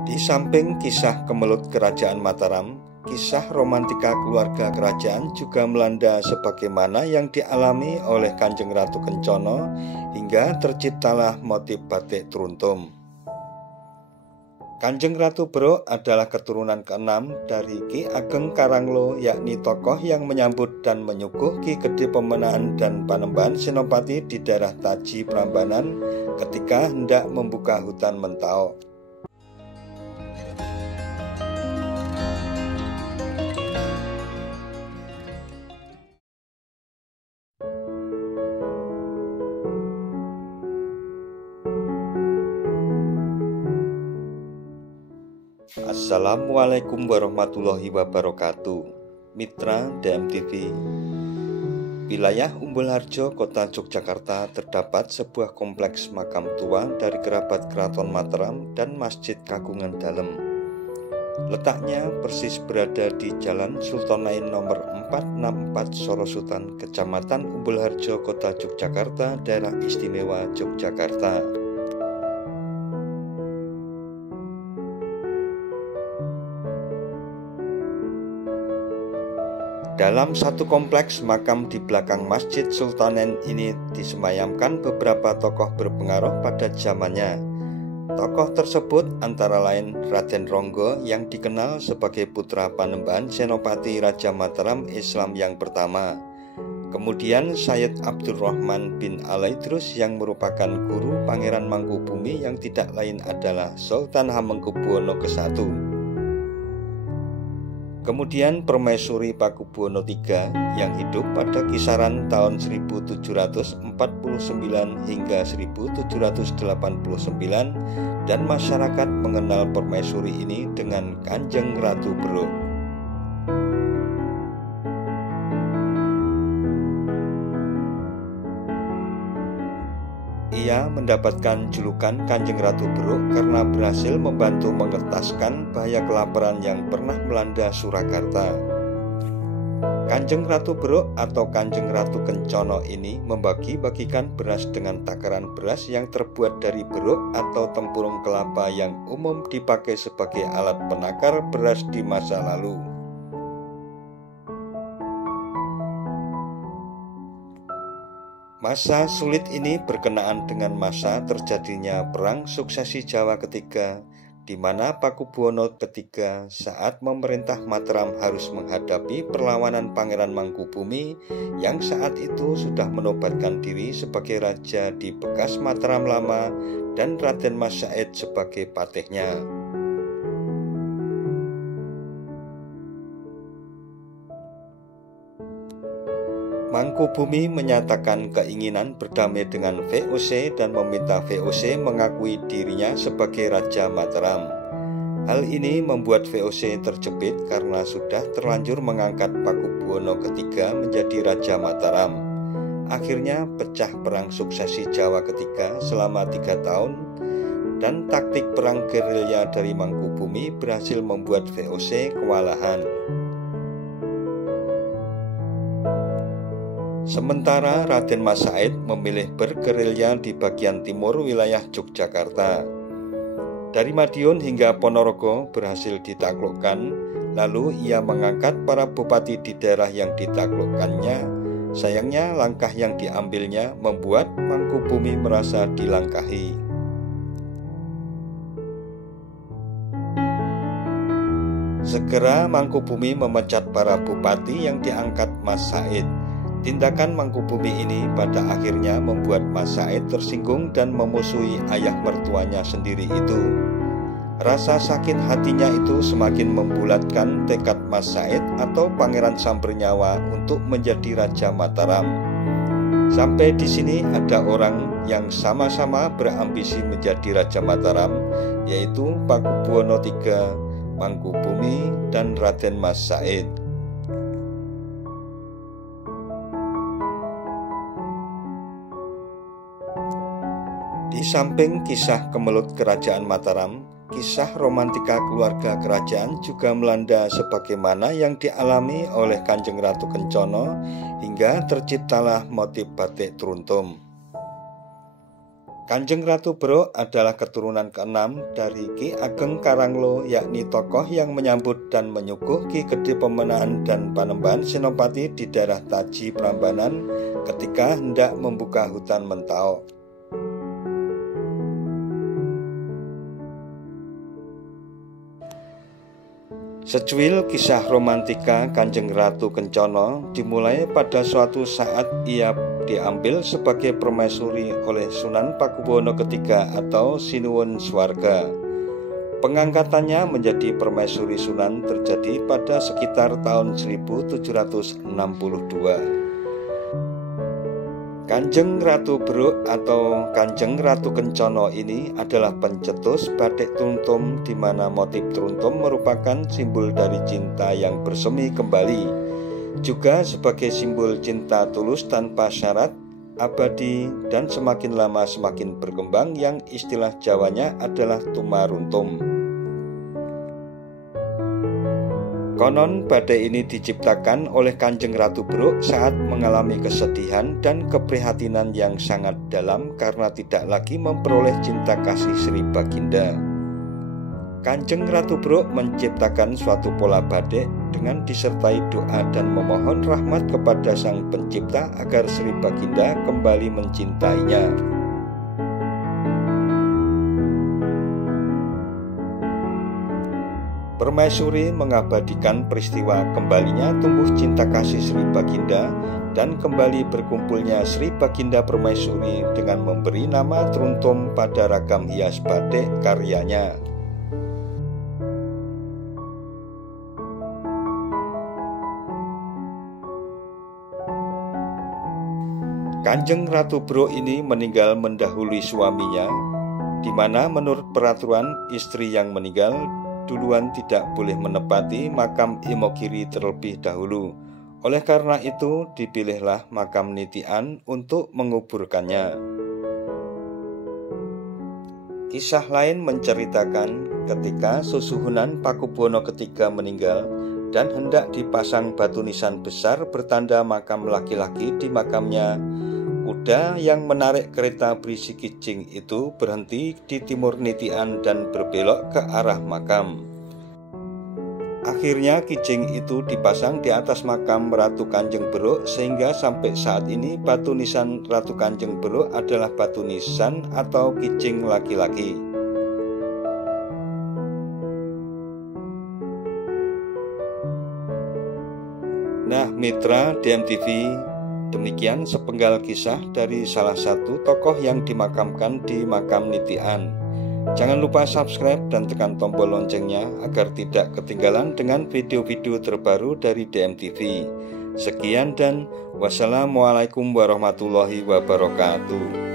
Di samping kisah kemelut Kerajaan Mataram, kisah romantika keluarga kerajaan juga melanda sebagaimana yang dialami oleh Kanjeng Ratu Kencono hingga terciptalah motif batik Truntum. Kanjeng Ratu Beruk adalah keturunan ke-6 dari Ki Ageng Karanglo, yakni tokoh yang menyambut dan menyuguh Ki Gede Pemenaan dan Panembahan Senopati di daerah Taji Prambanan ketika hendak membuka hutan Mentau. Assalamualaikum warahmatullahi wabarakatuh. Mitra DMTV. Wilayah Umbul Harjo, Kota Yogyakarta, terdapat sebuah kompleks makam tua dari kerabat Keraton Mataram dan Masjid Kagungan Dalem. Letaknya persis berada di Jalan Sultonain nomor 464 Sorosutan, Kecamatan Umbul Harjo, Kota Yogyakarta, Daerah Istimewa Yogyakarta. Dalam satu kompleks makam di belakang Masjid Sultonain ini disemayamkan beberapa tokoh berpengaruh pada zamannya. Tokoh tersebut antara lain Raden Ronggo yang dikenal sebagai putra Panembahan Senopati Raja Mataram Islam yang pertama. Kemudian Syed Abdurrahman bin Alaidrus yang merupakan guru Pangeran Mangkubumi yang tidak lain adalah Sultan Hamengkubuwono ke-1. Kemudian Permaisuri Pakubuwono III yang hidup pada kisaran tahun 1749 hingga 1789 dan masyarakat mengenal Permaisuri ini dengan Kanjeng Ratu Beruk. Ia mendapatkan julukan Kanjeng Ratu Beruk karena berhasil membantu mengentaskan bahaya kelaparan yang pernah melanda Surakarta. Kanjeng Ratu Beruk atau Kanjeng Ratu Kencono ini membagi-bagikan beras dengan takaran beras yang terbuat dari beruk atau tempurung kelapa yang umum dipakai sebagai alat penakar beras di masa lalu. Masa sulit ini berkenaan dengan masa terjadinya Perang Suksesi Jawa ketiga, di mana Pakubuwono III saat memerintah Mataram harus menghadapi perlawanan Pangeran Mangkubumi yang saat itu sudah menobatkan diri sebagai raja di bekas Mataram lama dan Raden Mas Said sebagai patihnya. Mangkubumi menyatakan keinginan berdamai dengan VOC dan meminta VOC mengakui dirinya sebagai Raja Mataram. Hal ini membuat VOC terjepit karena sudah terlanjur mengangkat Pakubuwono III menjadi Raja Mataram. Akhirnya pecah Perang Suksesi Jawa ketiga selama 3 tahun dan taktik perang gerilya dari Mangkubumi berhasil membuat VOC kewalahan. Sementara Raden Mas Said memilih bergerilya di bagian timur wilayah Yogyakarta. Dari Madiun hingga Ponorogo berhasil ditaklukkan, lalu ia mengangkat para bupati di daerah yang ditaklukkannya. Sayangnya langkah yang diambilnya membuat Mangkubumi merasa dilangkahi. Segera Mangkubumi memecat para bupati yang diangkat Mas Said. Tindakan Mangkubumi ini pada akhirnya membuat Mas Said tersinggung dan memusuhi ayah mertuanya sendiri itu. Rasa sakit hatinya itu semakin membulatkan tekad Mas Said atau Pangeran Sambernyawa untuk menjadi Raja Mataram. Sampai di sini ada orang yang sama-sama berambisi menjadi Raja Mataram, yaitu Pakubuwono III, Mangkubumi, dan Raden Mas Said. Di samping kisah kemelut Kerajaan Mataram, kisah romantika keluarga kerajaan juga melanda sebagaimana yang dialami oleh Kanjeng Ratu Kencono hingga terciptalah motif batik Truntum. Kanjeng Ratu Bruk adalah keturunan ke-6 dari Ki Ageng Karanglo, yakni tokoh yang menyambut dan menyuguh Ki Gede Pemenaan dan Panembahan Senopati di daerah Taji Prambanan ketika hendak membuka hutan Mentao. Secuil kisah romantika Kanjeng Ratu Kencana dimulai pada suatu saat ia diambil sebagai permaisuri oleh Sunan Pakubuwono III atau Sinuwun Swarga. Pengangkatannya menjadi permaisuri Sunan terjadi pada sekitar tahun 1762. Kanjeng Ratu Bruk atau Kanjeng Ratu Kencana ini adalah pencetus batik truntum, di mana motif truntum merupakan simbol dari cinta yang bersemi kembali, juga sebagai simbol cinta tulus tanpa syarat, abadi, dan semakin lama semakin berkembang, yang istilah Jawanya adalah tumaruntum. Konon badai ini diciptakan oleh Kanjeng Ratu Bruk saat mengalami kesedihan dan keprihatinan yang sangat dalam karena tidak lagi memperoleh cinta kasih Sri Baginda. Kanjeng Ratu Bruk menciptakan suatu pola badai dengan disertai doa dan memohon rahmat kepada Sang Pencipta agar Sri Baginda kembali mencintainya. Permaisuri mengabadikan peristiwa kembalinya tumbuh cinta kasih Sri Baginda dan kembali berkumpulnya Sri Baginda Permaisuri dengan memberi nama truntum pada ragam hias batik karyanya. Kanjeng Ratu Bruk ini meninggal mendahului suaminya, di mana menurut peraturan istri yang meninggal duluan tidak boleh menepati makam Imogiri terlebih dahulu. Oleh karena itu dipilihlah makam Nitian untuk menguburkannya. Kisah lain menceritakan ketika Susuhunan Pakubuwono III meninggal dan hendak dipasang batu nisan besar bertanda makam laki-laki di makamnya, kuda yang menarik kereta berisi kijing itu berhenti di timur Nitian dan berbelok ke arah makam. Akhirnya kijing itu dipasang di atas makam Ratu Kanjeng Bruk, sehingga sampai saat ini batu nisan Ratu Kanjeng Bruk adalah batu nisan atau kijing laki-laki. Nah, mitra DMTV, demikian sepenggal kisah dari salah satu tokoh yang dimakamkan di makam Nitian. Jangan lupa subscribe dan tekan tombol loncengnya agar tidak ketinggalan dengan video-video terbaru dari DMTV. Sekian dan wassalamualaikum warahmatullahi wabarakatuh.